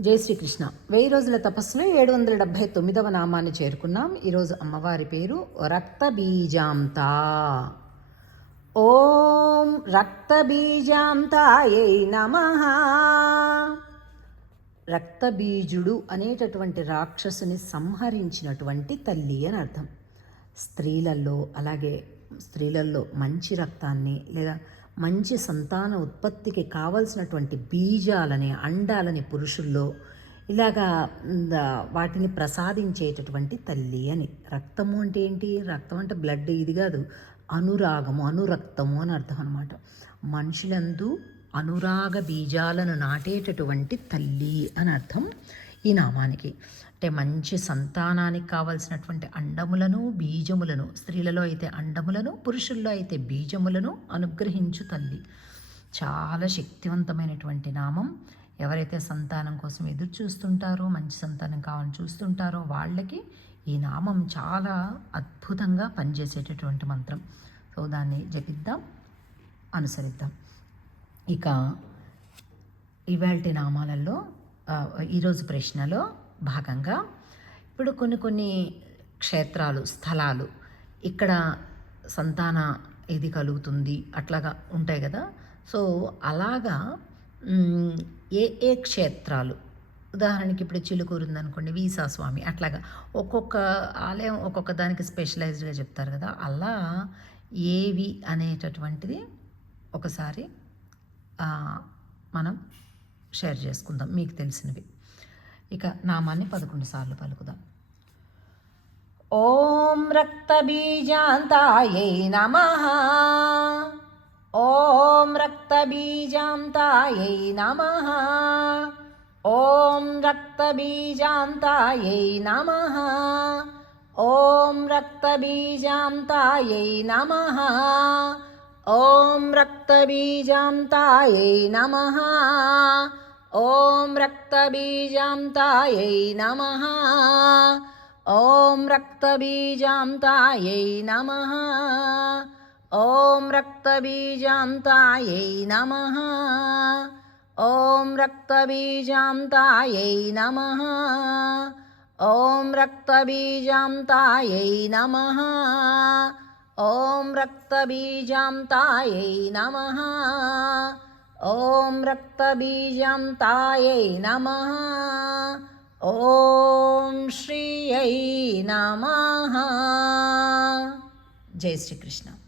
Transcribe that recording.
జై శ్రీకృష్ణ. వెయ్యి రోజుల తపస్సులో ఏడు వందల డెబ్భై తొమ్మిదవ నామాన్ని చేరుకున్నాం. ఈరోజు అమ్మవారి పేరు రక్తబీజాంత. ఓం రక్తబీజాంతాయే నమ. రక్తబీజుడు అనేటటువంటి రాక్షసుని సంహరించినటువంటి తల్లి అని అర్థం. స్త్రీలలో అలాగే స్త్రీలలో మంచి రక్తాన్ని లేదా మంచి సంతాన ఉత్పత్తికి కావలసినటువంటి బీజాలని అండాలని పురుషుల్లో ఇలాగా వాటిని ప్రసాదించేటటువంటి తల్లి అని. రక్తము అంటే ఏంటి? రక్తం అంటే బ్లడ్ ఇది కాదు. అనురాగము అనురక్తము అని అర్థం అనమాట మనుషులందు అనురాగ బీజాలను నాటేటటువంటి తల్లి అని అర్థం. ఈ నామానికి. అంటే మంచి సంతానానికి కావలసినటువంటి అండములను బీజములను స్త్రీలలో అయితే అండములను పురుషుల్లో అయితే బీజములను అనుగ్రహించు తల్లి. చాలా శక్తివంతమైనటువంటి నామం. ఎవరైతే సంతానం కోసం ఎదురు చూస్తుంటారో మంచి సంతానం కావాలని చూస్తుంటారో వాళ్ళకి ఈ నామం చాలా అద్భుతంగా పనిచేసేటటువంటి మంత్రం. సో దాన్ని జపిద్దాం అనుసరిద్దాం. ఇక ఇవాల్టి నామాలలో ఈరోజు ప్రశ్నలో భాగంగా ఇప్పుడు కొన్ని కొన్ని క్షేత్రాలు స్థలాలు ఇక్కడ సంతాన ఇది కలుగుతుంది అట్లాగా ఉంటాయి కదా. సో అలాగా ఏ ఏ క్షేత్రాలు? ఉదాహరణకి ఇప్పుడు చిలుకూరు ఉందనుకోండి వీసా స్వామి అట్లాగా ఒక్కొక్క ఆలయం ఒక్కొక్క దానికి స్పెషలైజ్డ్గా చెప్తారు కదా. అలా ఏవి అనేటటువంటిది ఒకసారి మనం షేర్ చేసుకుందాం. మీకు తెలిసినవి. ఇక నామాన్ని పదకొండు సార్లు పలుకుదాం. ఓం రక్తబీజాంతాయై నమ. ఓం రక్తబీజాంతాయై నమ. ఓం రక్తబీజాంతాయై నమ. ఓం రక్తబీజాంతాయై నమ. ॐ रक्तबीजान्तायै नमः। ॐ रक्तबीजान्तायै नमः। ॐ रक्तबीजान्तायै नमः। ॐ र रक्तबीजांतायै नमः। ॐ रक्तबीजान्तायै नमः। ॐ रक्तबीजान्तायै नमः। ॐ रक्तबीजां तायै नमः ॐ रक्तबीजां तायै नमः ॐ श्रियै नमः जय श्रीकृष्ण